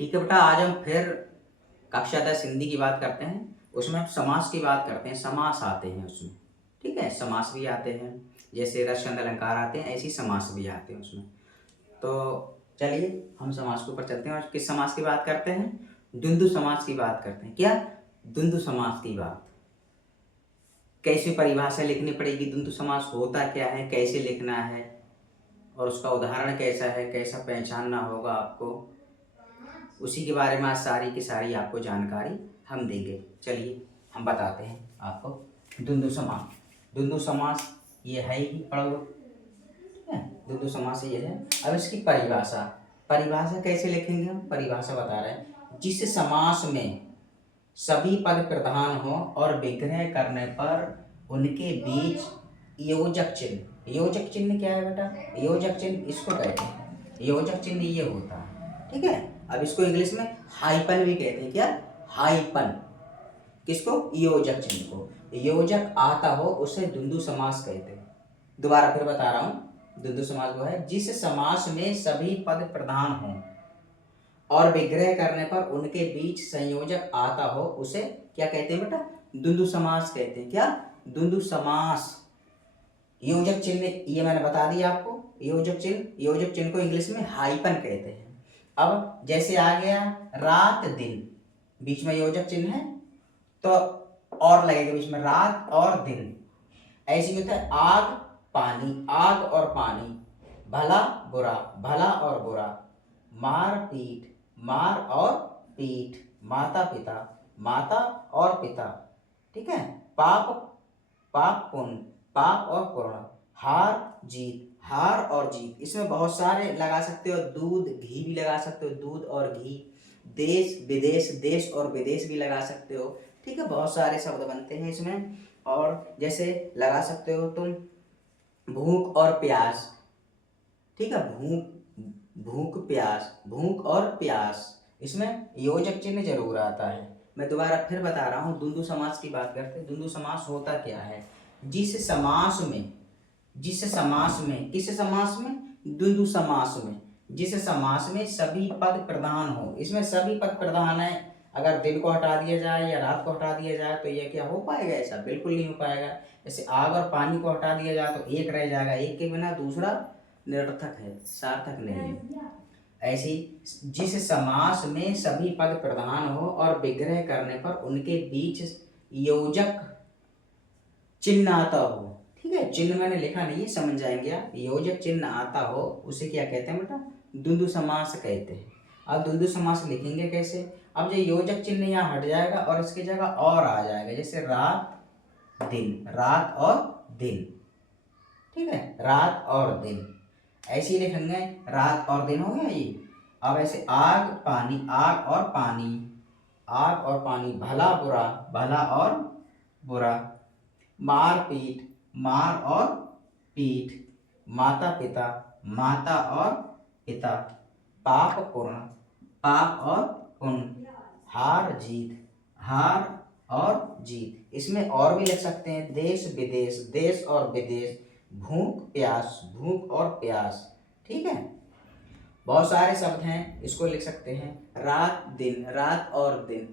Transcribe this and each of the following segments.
ठीक है बेटा, आज हम फिर कक्षा 10 हिंदी की बात करते हैं। उसमें हम समास की बात करते हैं, समास आते हैं उसमें। ठीक है, समास भी आते हैं, जैसे रस छंद अलंकार आते हैं, ऐसे ही समास भी आते हैं उसमें। तो चलिए हम समास के ऊपर चलते हैं और किस समास की बात करते हैं? द्वंद्व समास की बात करते हैं। क्या? द्वंद्व समास की बात। कैसे परिभाषा लिखनी पड़ेगी, द्वंद्व समास होता क्या है, कैसे लिखना है और उसका उदाहरण कैसा है, कैसा पहचानना होगा आपको, उसी के बारे में आज सारी की सारी आपको जानकारी हम देंगे। चलिए हम बताते हैं आपको। द्वंद्व समास, द्वंद्व समास ये है ही पढ़ो, ठीक है। द्वंद्व समास ये है। अब इसकी परिभाषा, परिभाषा कैसे लिखेंगे हम? परिभाषा बता रहे हैं, जिस समास में सभी पद प्रधान हो और विग्रह करने पर उनके बीच योजक चिन्ह, योजक चिन्ह क्या है बेटा? योजक चिन्ह इसको कहते हैं, योजक चिन्ह ये होता है, ठीक है। अब इसको इंग्लिश में हाइपन भी कहते हैं। क्या? हाइपन। किसको? योजक चिन्ह को। योजक आता हो उसे द्वंद्व समास कहते हैं। दोबारा फिर बता रहा हूं, द्वंद्व समास वो है जिस समास में सभी पद प्रधान हों और विग्रह करने पर उनके बीच संयोजक आता हो उसे क्या कहते हैं बेटा? द्वंद्व समास कहते हैं। क्या? द्वंद्व समास। योजक चिन्ह ये मैंने बता दिया आपको, योजक चिन्ह, योजक चिन्ह को इंग्लिश में हाइपन कहते हैं। अब जैसे आ गया रात दिन, बीच में योजक चिन्ह है तो और लगेगा बीच में, रात और दिन। ऐसे होता है आग पानी, आग और पानी, भला बुरा, भला और बुरा, मार पीट, मार और पीठ, माता पिता, माता और पिता, ठीक है। पाप, पाप पुण्य, पाप और पुण्य, हार जीत, हार और जीत। इसमें बहुत सारे लगा सकते हो, दूध घी भी लगा सकते हो, दूध और घी। देश विदेश, देश और विदेश भी लगा सकते हो, ठीक है। बहुत सारे शब्द बनते हैं इसमें। और जैसे लगा सकते हो तुम भूख और प्यास, ठीक है। भूख, भूख प्यास, भूख और प्यास, इसमें योजक चिन्ह जरूर आता है। मैं दोबारा फिर बता रहा हूँ, द्वंद्व समास की बात करते हैं। द्वंद्व समास होता क्या है? जिस समास में, जिस समास में, किस समास में? द्वंद्व समास में। जिस समास में सभी पद प्रधान हो, इसमें सभी पद प्रधान है। अगर दिन को हटा दिया जाए या रात को हटा दिया जाए तो ये क्या हो पाएगा? ऐसा बिल्कुल नहीं हो पाएगा। जैसे आग और पानी को हटा दिया जाए तो एक रह जाएगा, एक के बिना दूसरा निरर्थक है, सार्थक नहीं है। ऐसी जिस समास में सभी पद प्रधान हो और विग्रह करने पर उनके बीच योजक चिन्ह आता हो, ठीक है। चिन्ह मैंने लिखा नहीं है, समझ जाएंगे आप। योजक चिन्ह आता हो उसे क्या कहते हैं बेटा? द्वंद्व समास कहते हैं। अब द्वंद्व समास लिखेंगे कैसे? अब जो योजक चिन्ह यहाँ हट जाएगा और इसकी जगह और आ जाएगा, जैसे रात दिन, रात और दिन, ठीक है। रात और दिन ऐसे ही लिखेंगे, रात और दिन हो गया ये। अब ऐसे आग पानी, आग और पानी, आग और पानी, भला बुरा, भला और बुरा, मार पीट, मार और पीठ, माता पिता, माता और पिता, पाप पुण्य, पाप और पुण्य, हार जीत, हार और जीत। इसमें और भी लिख सकते हैं, देश विदेश, देश और विदेश, भूख प्यास, भूख और प्यास, ठीक है। बहुत सारे शब्द हैं, इसको लिख सकते हैं रात दिन, रात और दिन,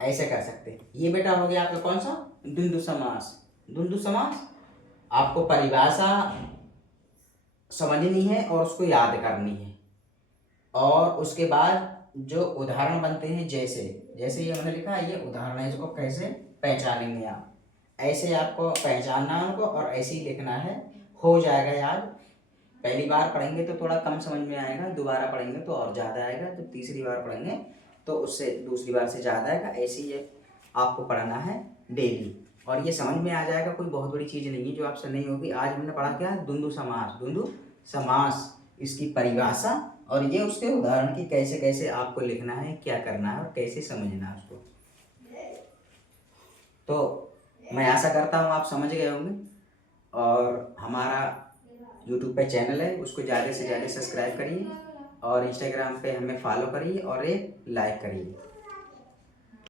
ऐसे कर सकते हैं। ये बेटा हो गया आपका कौन सा? द्वंद्व समास। द्वंद्व समास आपको परिभाषा समझनी है और उसको याद करनी है, और उसके बाद जो उदाहरण बनते हैं, जैसे जैसे ये मैंने लिखा है, ये उदाहरण है, इसको कैसे पहचानेंगे आप, ऐसे आपको पहचानना है उनको और ऐसे ही लिखना है, हो जाएगा याद। पहली बार पढ़ेंगे तो थोड़ा कम समझ में आएगा, दोबारा पढ़ेंगे तो और ज़्यादा आएगा, तो तीसरी बार पढ़ेंगे तो उससे दूसरी बार से ज़्यादा आएगा। ऐसे ही ये आपको पढ़ना है डेली, और ये समझ में आ जाएगा। कोई बहुत बड़ी चीज़ नहीं है जो आपसे नहीं होगी। आज हमने पढ़ा क्या? द्वंद्व समास। द्वंद्व समास, इसकी परिभाषा और ये उसके उदाहरण की कैसे कैसे आपको लिखना है, क्या करना है और कैसे समझना है उसको। तो मैं आशा करता हूँ आप समझ गए होंगे, और हमारा यूट्यूब पे चैनल है उसको ज़्यादा से ज़्यादा सब्सक्राइब करिए, और इंस्टाग्राम पे हमें फॉलो करिए और एक लाइक करिए।